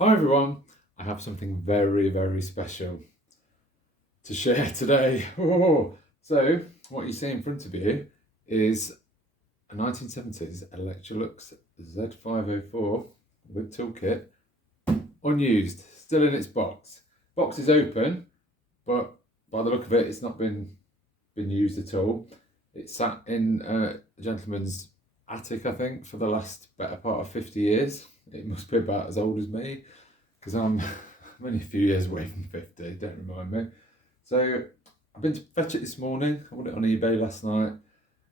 Hi everyone, I have something very, very special to share today. So, what you see in front of you is a 1970s Electrolux Z504 with toolkit, unused, still in its box. Box is open, but by the look of it, it's not been used at all. It sat in a gentleman's attic, I think, for the last better part of 50 years. It must be about as old as me, because I'm only a few years away from 50, don't remind me. So I've been to fetch it this morning. I bought it on eBay last night,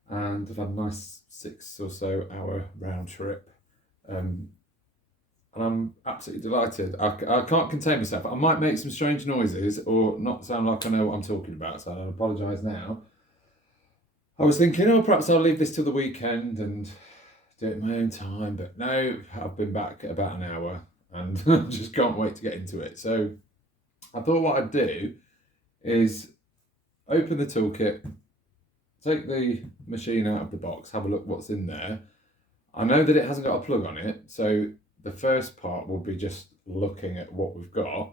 and I've had a nice 6 or so hour round trip. And I'm absolutely delighted. I can't contain myself. I might make some strange noises or not sound like I know what I'm talking about, so I'll apologise now. I was thinking, oh, perhaps I'll leave this till the weekend and do it in my own time, but no, I've been back about an hour and I just can't wait to get into it. So I thought what I'd do is open the toolkit, take the machine out of the box, have a look what's in there. I know that it hasn't got a plug on it, so the first part will be just looking at what we've got,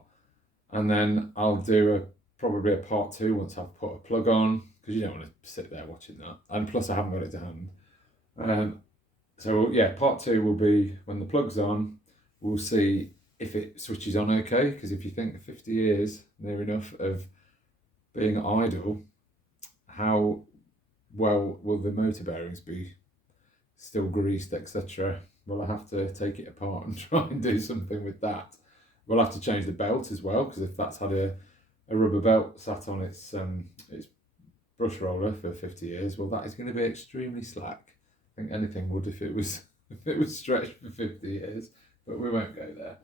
and then I'll do probably a part 2 once I've put a plug on, because you don't want to sit there watching that, and plus I haven't got it to hand. So yeah, part 2 will be when the plug's on. We'll see if it switches on okay, because if you think 50 years near enough of being idle, how well will the motor bearings be still greased, etc. Well, I have to take it apart and try and do something with that. We'll have to change the belt as well, because if that's had a rubber belt sat on its brush roller for 50 years, well, that is going to be extremely slack. I think anything would if it was stretched for 50 years, but we won't go there.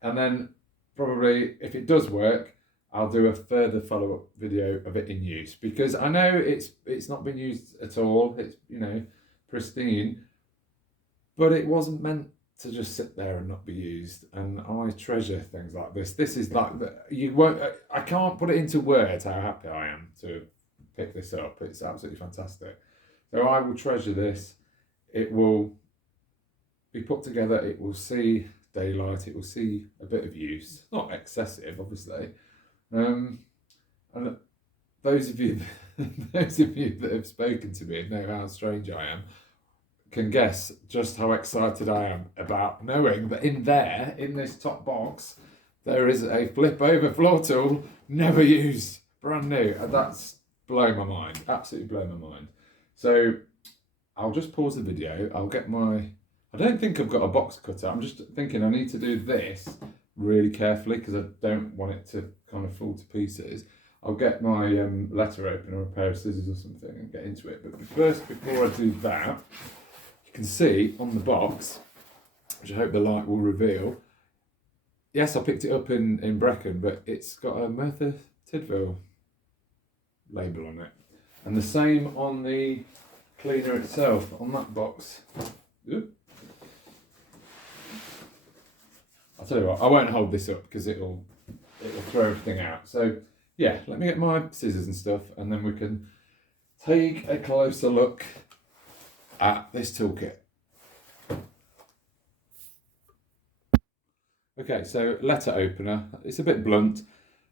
And then probably if it does work, I'll do a further follow-up video of it in use, because I know it's not been used at all. It's, you know, pristine, but it wasn't meant to just sit there and not be used. And I treasure things like this. This is like I can't put it into words how happy I am to pick this up. It's absolutely fantastic. So I will treasure this. It will be put together. It will see daylight. It will see a bit of use, not excessive, obviously. And those of you that have spoken to me and know how strange I am can guess just how excited I am about knowing that in this top box, there is a flip over floor tool, never used, brand new. And that's blown my mind, absolutely blown my mind. So I'll just pause the video. I don't think I've got a box cutter. I'm just thinking I need to do this really carefully, because I don't want it to kind of fall to pieces. I'll get my letter opener or a pair of scissors or something and get into it. But first, before I do that, you can see on the box, which I hope the light will reveal. Yes, I picked it up in Brecon, but it's got a Merthyr Tydfil label on it. And the same on the cleaner itself, on that box. Oop. I'll tell you what, I won't hold this up because it'll throw everything out. So yeah, let me get my scissors and stuff, and then we can take a closer look at this toolkit. Okay, so letter opener. It's a bit blunt,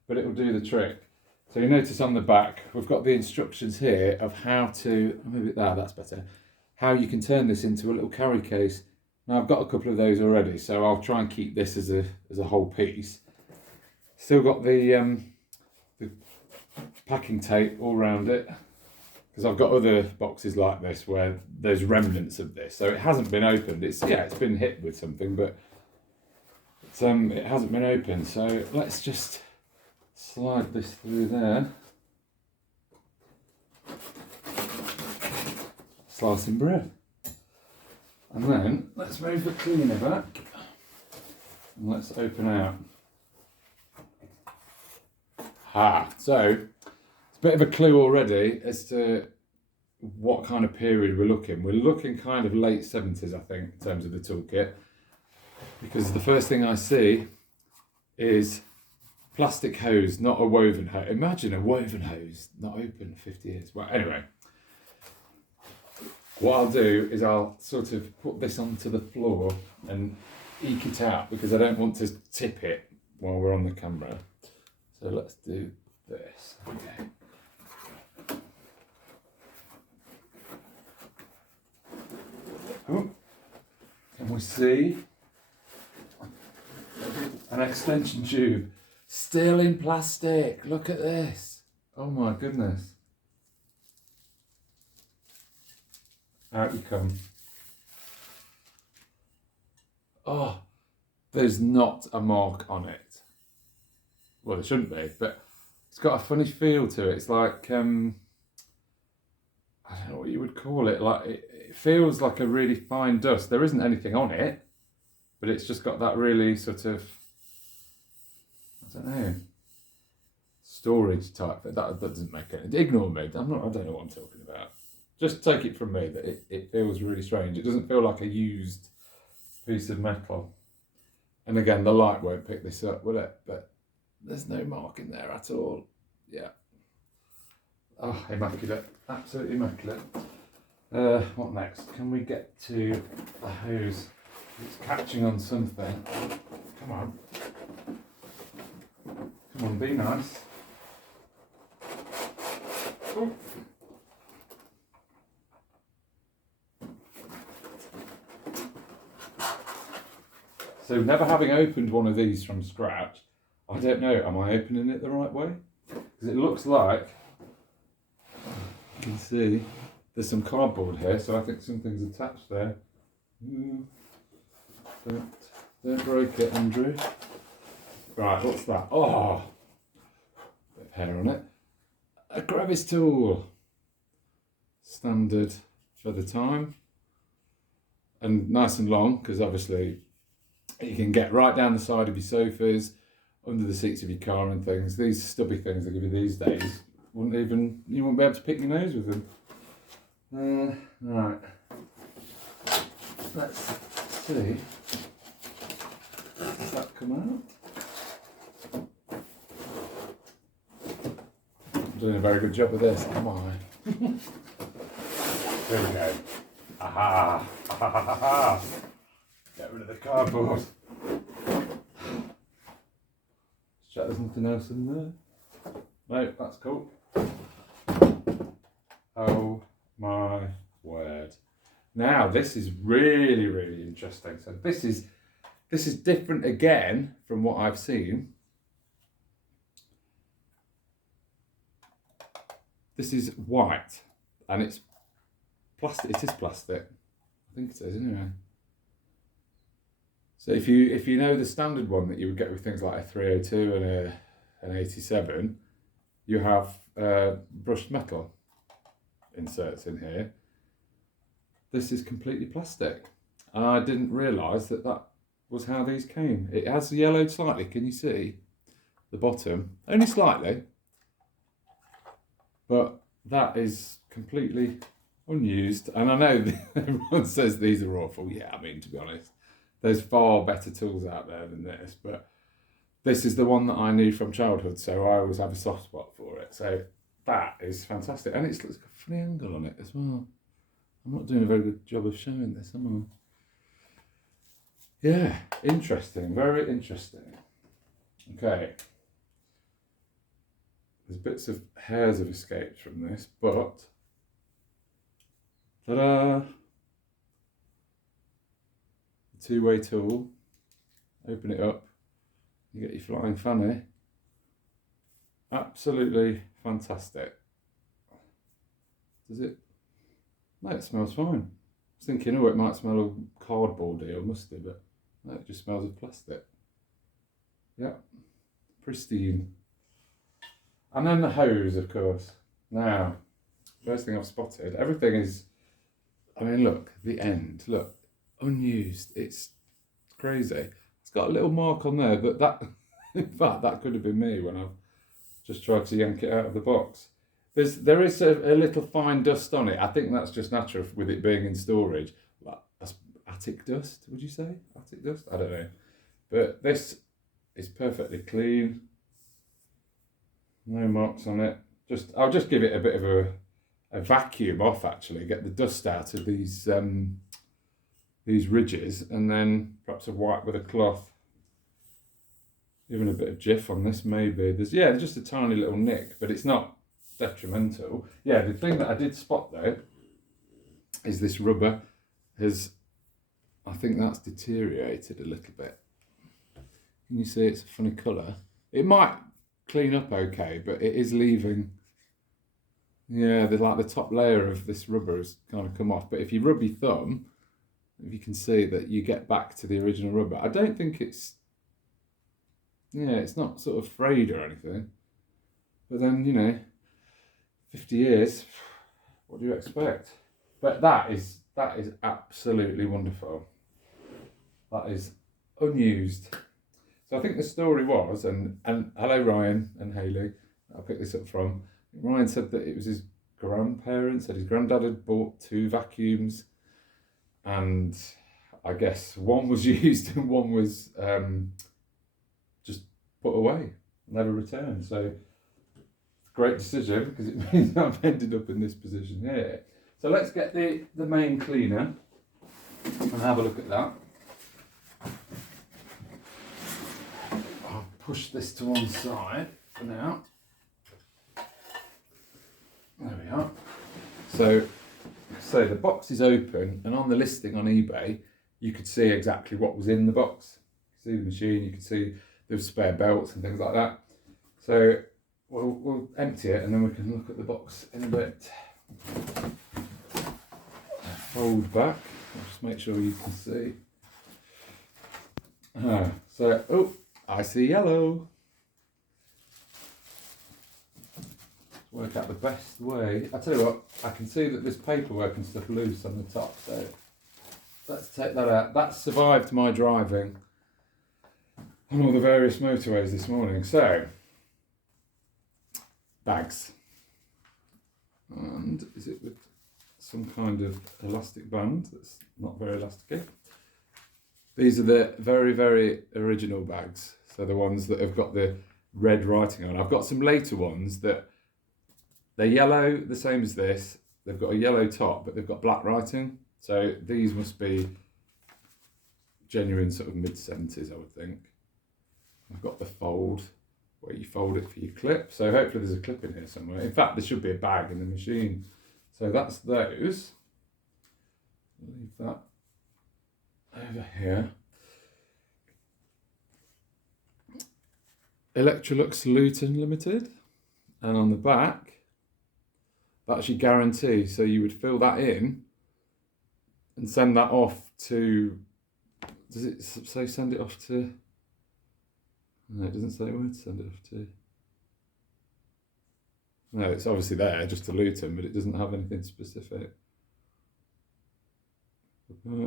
but it'll do the trick. So you notice on the back, we've got the instructions here of how to, move it there, that's better, how you can turn this into a little carry case. Now I've got a couple of those already, so I'll try and keep this as a whole piece. Still got the packing tape all around it, because I've got other boxes like this where there's remnants of this. So it hasn't been opened. It's been hit with something, but it hasn't been opened. So let's just slide this through there. Slicing bread. And then let's move the cleaner back and let's open out. So it's a bit of a clue already as to what kind of period we're looking. We're looking kind of late 70s, I think, in terms of the toolkit, because the first thing I see is plastic hose, not a woven hose. Imagine a woven hose not open 50 years. Well, anyway. What I'll do is I'll sort of put this onto the floor, and eke it out because I don't want to tip it while we're on the camera. So let's do this. Okay. Oh, can we see an extension tube still in plastic? Look at this. Oh my goodness. Out you come. Oh, there's not a mark on it. Well, there shouldn't be, but it's got a funny feel to it. It's like, I don't know what you would call it. Like it feels like a really fine dust. There isn't anything on it, but it's just got that really sort of, I don't know, storage type. That doesn't make it. Ignore me. I don't know what I'm talking about. Just take it from me that it feels really strange. It doesn't feel like a used piece of metal. And again, the light won't pick this up, will it? But there's no mark in there at all. Yeah. Oh, immaculate. Absolutely immaculate. What next? Can we get to the hose? It's catching on something. Come on. Come on, be nice. Ooh. So never having opened one of these from scratch, I don't know, am I opening it the right way? Because it looks like, you can see, there's some cardboard here, so I think something's attached there. Don't break it, Andrew. Right, what's that? Oh, bit of hair on it. A crevice tool. Standard for the time. And nice and long, because obviously you can get right down the side of your sofas, under the seats of your car and things. These stubby things they give you these days, you wouldn't be able to pick your nose with them. Right. Let's see. Does that come out? I'm doing a very good job of this, am I? There we go. Aha! Aha! Get rid of the cardboard. Check there's nothing else in there. No, that's cool. Oh my word. Now this is really, really interesting. So this is different again from what I've seen. This is white and it's plastic. It is plastic. I think it is anyway. So if you know the standard one that you would get with things like a 302 and an 87, you have brushed metal inserts in here. This is completely plastic. And I didn't realise that was how these came. It has yellowed slightly, can you see? The bottom, only slightly. But that is completely unused. And I know everyone says these are awful. Yeah, I mean, to be honest. There's far better tools out there than this, but this is the one that I knew from childhood, so I always have a soft spot for it. So that is fantastic. And it's got a funny angle on it as well. I'm not doing a very good job of showing this, am I? Yeah, interesting, very interesting. Okay. There's bits of hairs have escaped from this, but ta-da! Two-way tool. Open it up. You get your flying fanny. Absolutely fantastic. Does it? No, it smells fine. I was thinking, oh, it might smell of cardboardy or musty, but no, it just smells of plastic. Yeah, pristine. And then the hose, of course. Now, first thing I've spotted, everything is, I mean, look, the end, look. Unused. It's crazy. It's got a little mark on there, but that, in fact, that could have been me when I've just tried to yank it out of the box. There is a little fine dust on it. I think that's just natural with it being in storage. Like attic dust, would you say? Attic dust? I don't know. But this is perfectly clean. No marks on it. I'll just give it a bit of a vacuum off, actually. Get the dust out of these these ridges, and then perhaps a wipe with a cloth. Even a bit of jiff on this, maybe. There's just a tiny little nick, but it's not detrimental. Yeah, the thing that I did spot though is this rubber I think that's deteriorated a little bit. Can you see it's a funny colour? It might clean up okay, but it is leaving. Yeah, the top layer of this rubber has kind of come off. But if you rub your thumb, you can see that you get back to the original rubber. I don't think it's not sort of frayed or anything. But then, 50 years, what do you expect? But that is absolutely wonderful. That is unused. So I think the story was, and hello Ryan and Hayley, I picked this up from. Ryan said that it was his grandparents, that his granddad had bought 2 vacuums, and I guess one was used and one was just put away, never returned. So great decision, because it means I've ended up in this position here. So let's get the main cleaner and have a look at that. I'll push this to one side for now. There we are. So the box is open, and on the listing on eBay, you could see exactly what was in the box. You could see the machine, you could see there's spare belts and things like that. So we'll empty it, and then we can look at the box in a bit. Fold back. I'll just make sure you can see. I see yellow. Work out the best way. I tell you what, I can see that there's paperwork and stuff loose on the top, so let's take that out. That survived my driving on all the various motorways this morning. So, bags. And is it with some kind of elastic band that's not very elasticy? These are the very, very original bags. So the ones that have got the red writing on. I've got some later ones that they're yellow, the same as this. They've got a yellow top, but they've got black writing. So these must be genuine sort of mid-70s, I would think. I've got the fold, where you fold it for your clip. So hopefully there's a clip in here somewhere. In fact, there should be a bag in the machine. So that's those. Leave that over here. Electrolux Luton Limited. And on the back, that's your guarantee. So you would fill that in and send that off to, does it say send it off to? No, it doesn't say where to send it off to. No, it's obviously there just to Luton, but it doesn't have anything specific.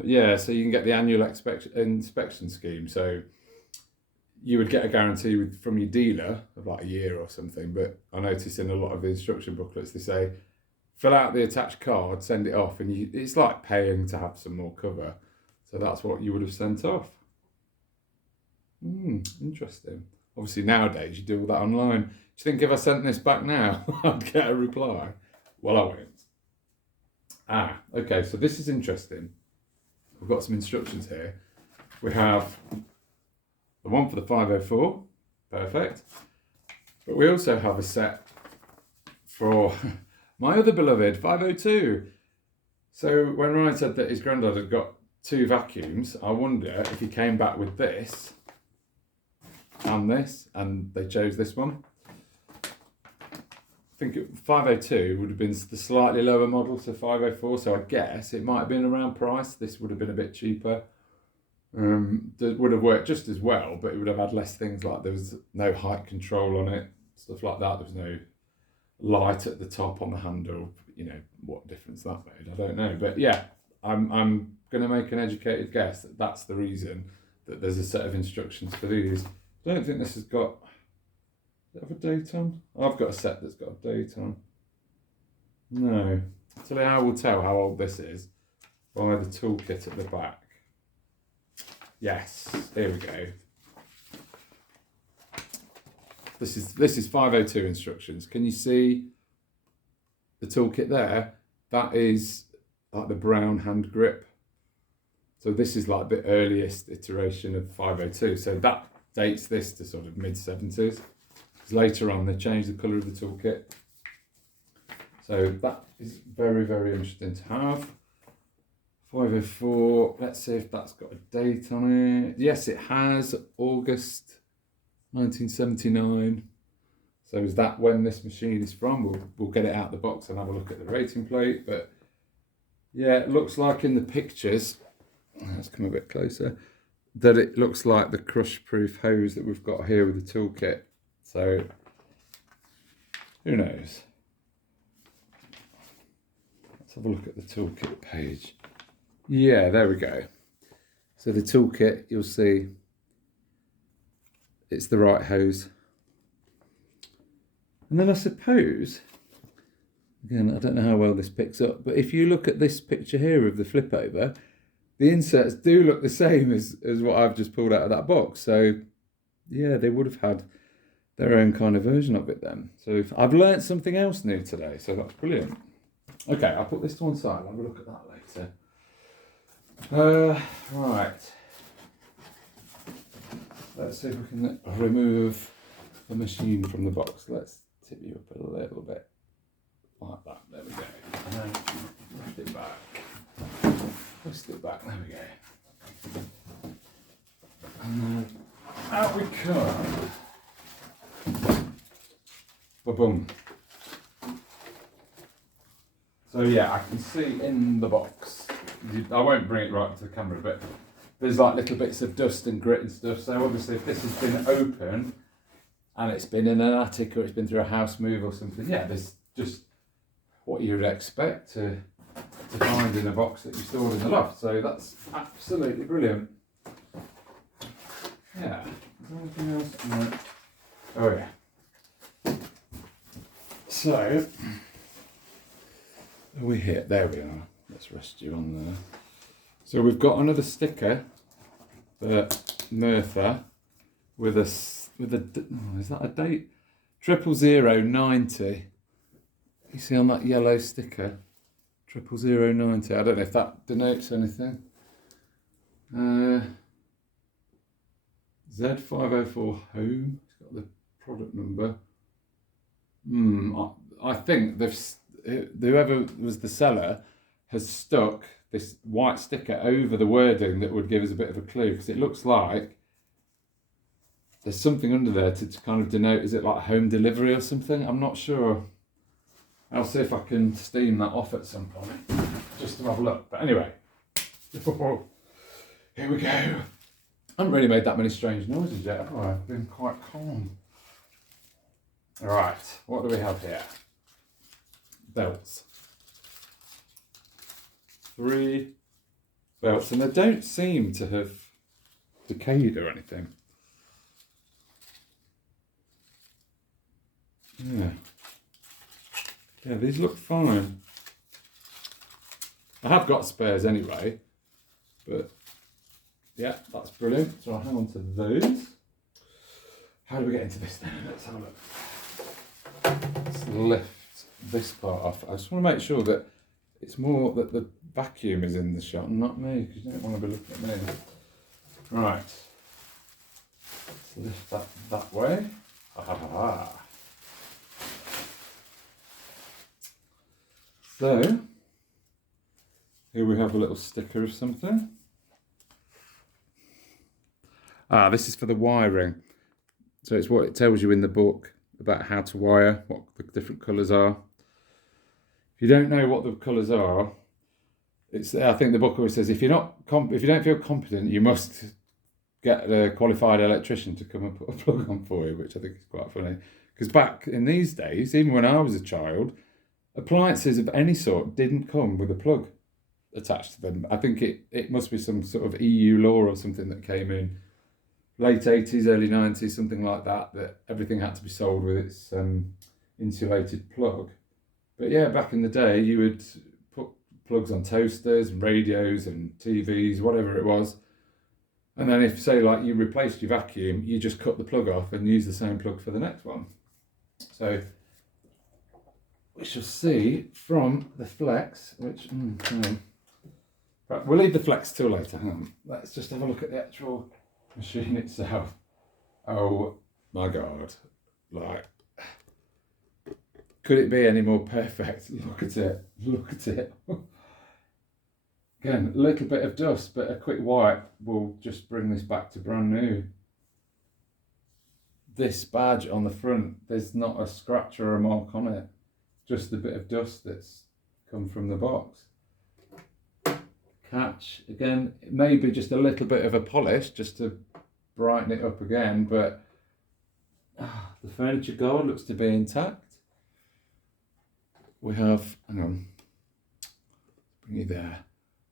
Yeah, so you can get the annual inspection scheme. So you would get a guarantee from your dealer of like a year or something, but I notice in a lot of the instruction booklets they say fill out the attached card, send it off, and it's like paying to have some more cover. So that's what you would have sent off. Interesting. Obviously nowadays you do all that online. Do you think if I sent this back now I'd get a reply? Well, I won't. Okay, so this is interesting. We've got some instructions here. We have the one for the 504, perfect. But we also have a set for my other beloved 502. So when Ryan said that his granddad had got 2 vacuums, I wonder if he came back with this and this, and they chose this one. I think 502 would have been the slightly lower model to 504, so I guess it might have been around price. This would have been a bit cheaper. That would have worked just as well, but it would have had less things, like there was no height control on it, stuff like that. There was no light at the top on the handle. What difference that made, I don't know. But yeah, I'm going to make an educated guess that that's the reason that there's a set of instructions for these. I don't think this has got... Does it have a date on? I've got a set that's got a date on. No. So I will tell how old this is by the toolkit at the back. Yes, here we go. This is 502 instructions. Can you see the toolkit there? That is like the brown hand grip. So this is like the earliest iteration of 502. So that dates this to sort of mid-70s. Because later on they changed the colour of the toolkit. So that is very, very interesting to have. 504, let's see if that's got a date on it. Yes, it has, August 1979. So is that when this machine is from? We'll get it out of the box and have a look at the rating plate. But yeah, it looks like in the pictures, let's come a bit closer, that it looks like the crush-proof hose that we've got here with the toolkit. So who knows? Let's have a look at the toolkit page. Yeah, there we go. So the toolkit, you'll see it's the right hose. And then I suppose, again, I don't know how well this picks up, but if you look at this picture here of the flip over, the inserts do look the same as what I've just pulled out of that box. So yeah, they would have had their own kind of version of it then. So I've learnt something else new today, so that's brilliant. Okay, I'll put this to one side, I'll have a look at that later. Right. Let's see if we can remove the machine from the box. Let's tip you up a little bit. Like that, there we go. And then lift it back. Twist it back, there we go. And then out we come. Ba-boom. So yeah, I can see in the box, I won't bring it right up to the camera, but there's like little bits of dust and grit and stuff. So obviously if this has been open and it's been in an attic or it's been through a house move or something, yeah, there's just what you would expect to find in a box that you stored in the loft. So that's absolutely brilliant. Yeah, is there anything else? No. Oh yeah. So, are we here? There we are. Let's rest you on there. So we've got another sticker for Merthyr with a oh, is that a date? 00090. You see on that yellow sticker, 00090. I don't know if that denotes anything. Z504 home. It's got the product number. I think whoever was the seller has stuck this white sticker over the wording that would give us a bit of a clue, because it looks like there's something under there to kind of denote, is it like home delivery or something? I'm not sure. I'll see if I can steam that off at some point, just to have a look. But anyway, here we go. I haven't really made that many strange noises yet, have I? I've been quite calm. All right, what do we have here? Belts. 3 belts, and they don't seem to have decayed or anything. Yeah, these look fine. I have got spares anyway, but yeah, that's brilliant. So I'll hang on to those. How do we get into this then? Let's have a look. Let's lift this part off. I just want to make sure that it's more that the vacuum is in the shot, not me, because you don't want to be looking at me. Right. Let's lift that way. So, here we have a little sticker of something. This is for the wiring. So it's what it tells you in the book about how to wire, what the different colours are. If you don't know what the colours are, I think the book always says if you don't feel competent, you must get a qualified electrician to come and put a plug on for you, which I think is quite funny. Because back in these days, even when I was a child, appliances of any sort didn't come with a plug attached to them. I think it must be some sort of EU law or something that came in late 80s, early 90s, something like that everything had to be sold with its insulated plug. But yeah, back in the day, you would put plugs on toasters and radios and TVs, whatever it was. And then if, say, like you replaced your vacuum, you just cut the plug off and use the same plug for the next one. So we shall see from the flex, which, But we'll leave the flex till later. Hang on. Let's just have a look at the actual machine itself. Oh my God. Like, could it be any more perfect? Look at it. Look at it. Again, a little bit of dust, but a quick wipe will just bring this back to brand new. This badge on the front, there's not a scratch or a mark on it. Just a bit of dust that's come from the box. Catch, again, maybe just a little bit of a polish just to brighten it up again, but the furniture guard looks to be intact. We have, hang on, bring you there.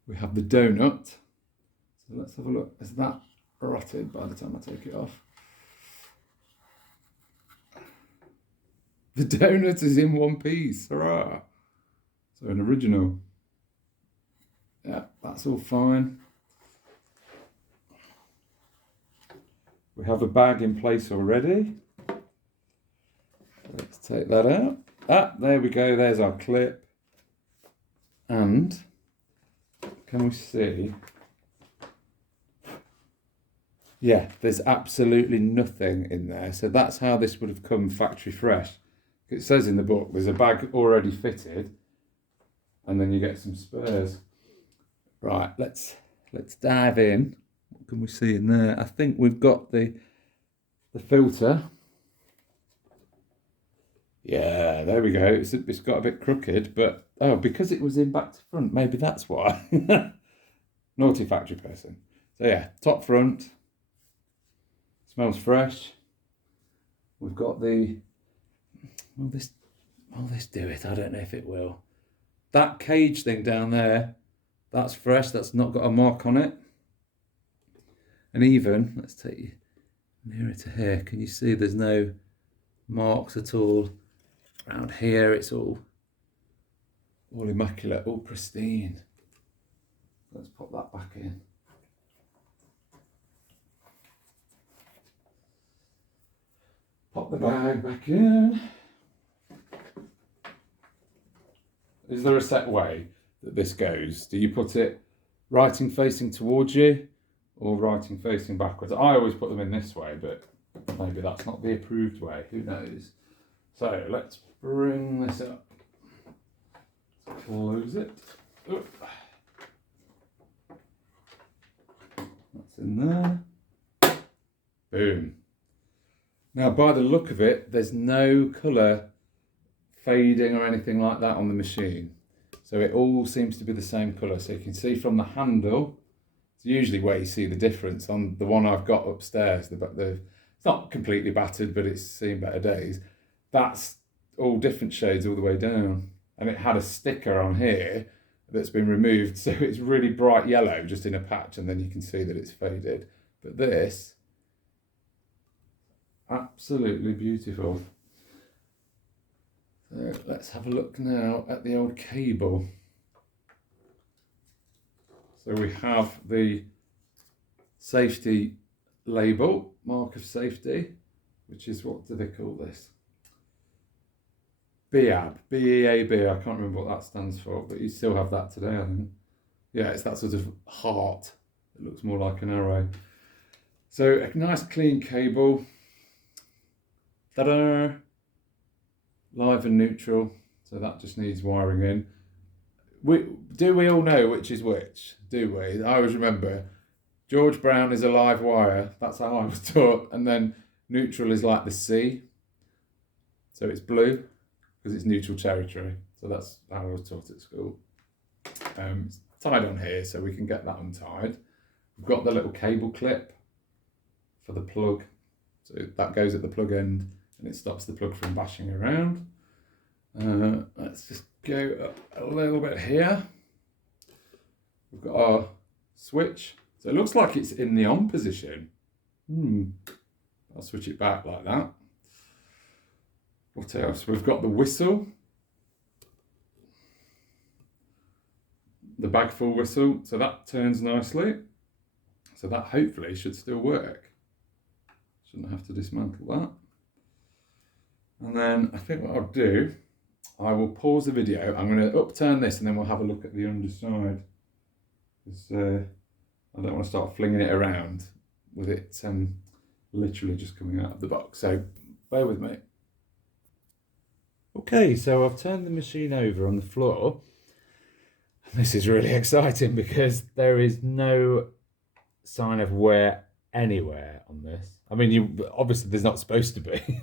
We have the donut. So let's have a look. Is that rotted by the time I take it off? The donut is in one piece, hurrah! So an original. Yeah, that's all fine. We have a bag in place already. Let's take that out. Ah, there we go, there's our clip. And can we see? Yeah, there's absolutely nothing in there. So that's how this would have come factory fresh. It says in the book, there's a bag already fitted, and then you get some spares. Right, let's dive in. What can we see in there? I think we've got the filter. Yeah, there we go. It's got a bit crooked, but oh, because it was in back to front, maybe that's why. Naughty factory person. So yeah, top front. Smells fresh. We've got the. Will this do it? I don't know if it will. That cage thing down there, that's fresh. That's not got a mark on it. And even, let's take you nearer to here. Can you see there's no marks at all? Around here, it's all immaculate, all pristine. Let's pop that back in. Pop the bag back in. Is there a set way that this goes? Do you put it writing facing towards you or writing facing backwards? I always put them in this way, but maybe that's not the approved way. Who knows? So let's bring this up. Close it. Oop. That's in there. Boom. Now, by the look of it, there's no colour fading or anything like that on the machine. So it all seems to be the same colour. So you can see from the handle, it's usually where you see the difference. On the one I've got upstairs, it's not completely battered, but it's seen better days. That's all different shades all the way down. And it had a sticker on here that's been removed, so it's really bright yellow just in a patch, and then you can see that it's faded. But this, absolutely beautiful. So let's have a look now at the old cable. So we have the safety label, mark of safety, which is, what do they call this? BEAB, B-E-A-B, I can't remember what that stands for, but you still have that today, I think. Yeah, it's that sort of heart. It looks more like an arrow. So a nice clean cable. Ta-da! Live and neutral, so that just needs wiring in. Do we all know which is which? Do we? I always remember George Brown is a live wire. That's how I was taught. And then neutral is like the C. So it's blue because it's neutral territory. So that's how I was taught at school. It's tied on here, so we can get that untied. We've got the little cable clip for the plug. So that goes at the plug end and it stops the plug from bashing around. Let's just go up a little bit here. We've got our switch. So it looks like it's in the on position. I'll switch it back like that. What else? We've got the whistle. The bag full whistle. So that turns nicely. So that hopefully should still work. Shouldn't have to dismantle that. And then I think what I'll do, I will pause the video. I'm going to upturn this and then we'll have a look at the underside. because I don't want to start flinging it around with it literally just coming out of the box. So bear with me. Okay, so I've turned the machine over on the floor. This is really exciting because there is no sign of wear anywhere on this. I mean, obviously there's not supposed to be,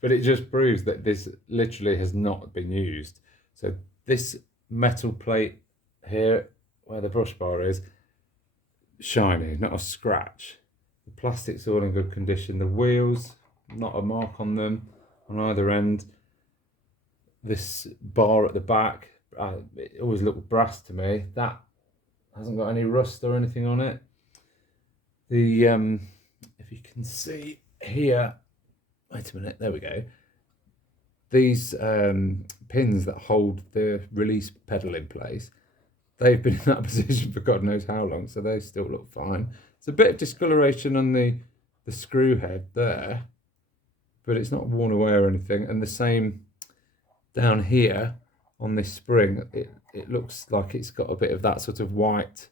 but it just proves that this literally has not been used. So this metal plate here, where the brush bar is, shiny, not a scratch. The plastic's all in good condition. The wheels, not a mark on them on either end. This bar at the back, it always looked brass to me. That hasn't got any rust or anything on it. The if you can see here, wait a minute, there we go. These pins that hold the release pedal in place, they've been in that position for God knows how long, so they still look fine. It's a bit of discoloration on the screw head there, but it's not worn away or anything. And the same down here on this spring, it looks like it's got a bit of that sort of white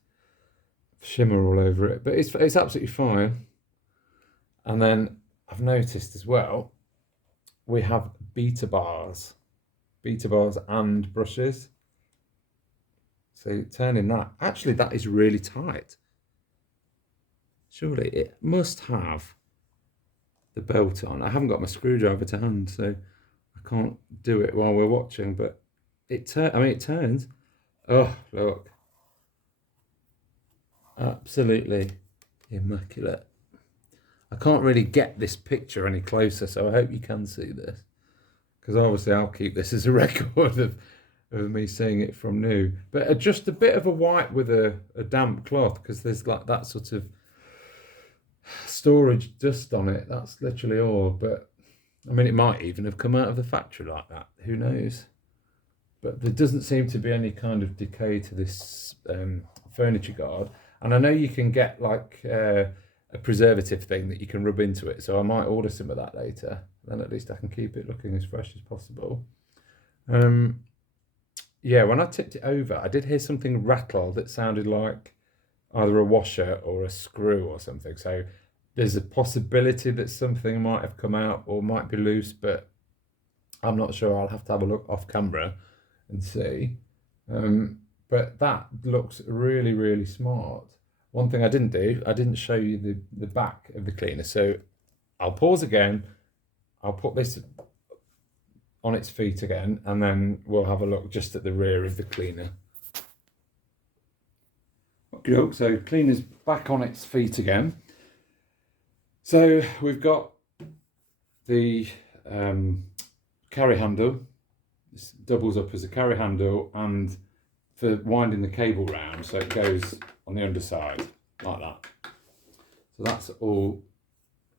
shimmer all over it, but it's absolutely fine. And then I've noticed as well, we have beta bars and brushes. So turning that, actually that is really tight. Surely it must have the belt on. I haven't got my screwdriver to hand, so I can't do it while we're watching, but it turns. Oh, look. Absolutely immaculate. I can't really get this picture any closer, so I hope you can see this, because obviously I'll keep this as a record of me seeing it from new. But just a bit of a wipe with a damp cloth, because there's like that sort of storage dust on it. That's literally all. But I mean, it might even have come out of the factory like that. Who knows? But there doesn't seem to be any kind of decay to this furniture guard. And I know you can get like a preservative thing that you can rub into it. So I might order some of that later. Then at least I can keep it looking as fresh as possible. Yeah, when I tipped it over, I did hear something rattle that sounded like either a washer or a screw or something. So there's a possibility that something might have come out or might be loose, but I'm not sure. I'll have to have a look off camera and see. But that looks really, really smart. One thing I didn't do, I didn't show you the back of the cleaner. So I'll pause again. I'll put this on its feet again, and then we'll have a look just at the rear of the cleaner. Okay, so cleaner's back on its feet again. So we've got the carry handle. This doubles up as a carry handle and for winding the cable round, so it goes on the underside like that. So that's all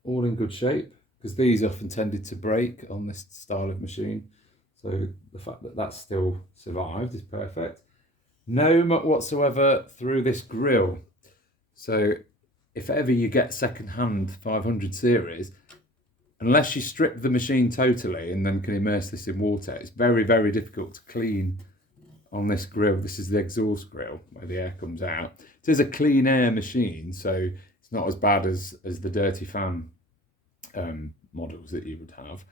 in good shape, because these often tended to break on this style of machine. So the fact that that's still survived is perfect. No muck whatsoever through this grill. So if ever you get second-hand 500 series, unless you strip the machine totally and then can immerse this in water, it's very, very difficult to clean on this grill. This is the exhaust grill where the air comes out. It is a clean air machine, so it's not as bad as the dirty fan models that you would have.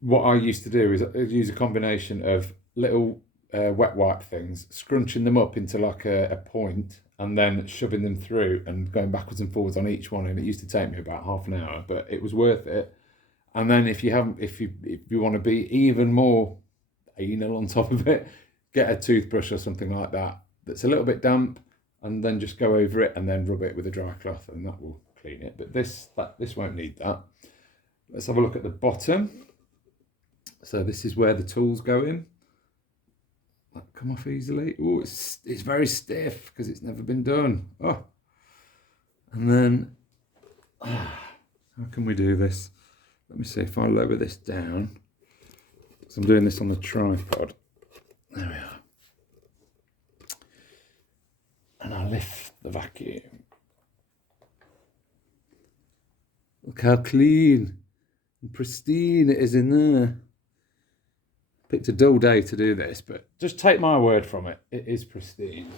What I used to do is I'd use a combination of little wet wipe things, scrunching them up into like a point, and then shoving them through and going backwards and forwards on each one. And it used to take me about half an hour, but it was worth it. And then if you want to be even more anal on top of it, get a toothbrush or something like that that's a little bit damp, and then just go over it and then rub it with a dry cloth, and that will clean it. But this won't need that. Let's have a look at the bottom. So this is where the tools go in. That come off easily. Oh, it's very stiff because it's never been done. Oh, and then how can we do this? Let me see if I lower this down. So I'm doing this on the tripod. There we are. And I lift the vacuum. Look how clean and pristine it is in there. Picked a dull day to do this, but just take my word from it. It is pristine.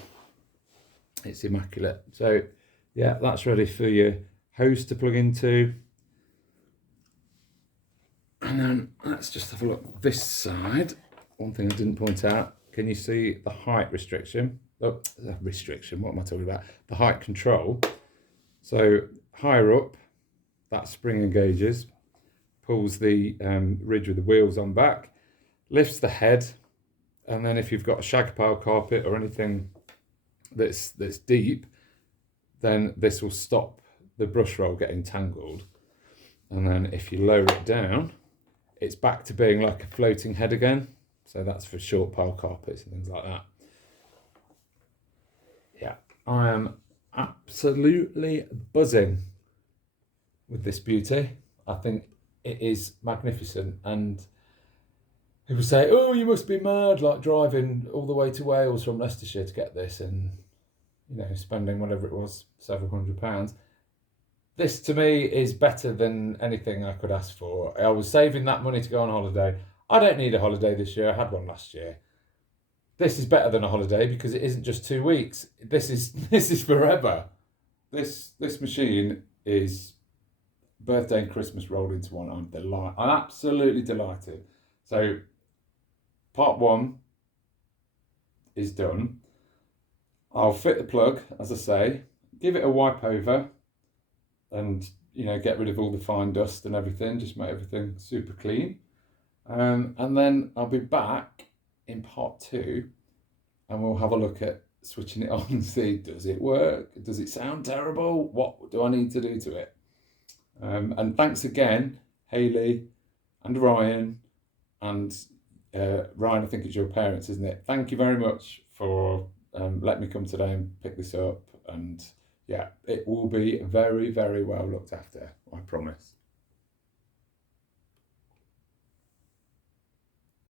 It's immaculate. So yeah, that's ready for your hose to plug into. And then let's just have a look this side. One thing I didn't point out, can you see the height restriction? Oh, restriction, what am I talking about? The height control. So higher up, that spring engages, pulls the ridge with the wheels on back, lifts the head, and then if you've got a shag pile carpet or anything that's deep, then this will stop the brush roll getting tangled. And then if you lower it down, it's back to being like a floating head again. So that's for short pile carpets and things like that. Yeah, I am absolutely buzzing with this beauty. I think it is magnificent. And people say, oh, you must be mad, like driving all the way to Wales from Leicestershire to get this and, you know, spending whatever it was, several £100. This to me is better than anything I could ask for. I was saving that money to go on holiday. I don't need a holiday this year. I had one last year. This is better than a holiday because it isn't just 2 weeks. This is forever. This machine is birthday and Christmas rolled into one. I'm absolutely delighted. So part 1 is done. I'll fit the plug, as I say, give it a wipe over, and you know, get rid of all the fine dust and everything, just make everything super clean. And then I'll be back in part 2 and we'll have a look at switching it on and see, does it work? Does it sound terrible? What do I need to do to it? And thanks again, Hayley and Ryan, and Ryan, I think it's your parents, isn't it? Thank you very much for letting me come today and pick this up. And yeah, it will be very, very well looked after, I promise.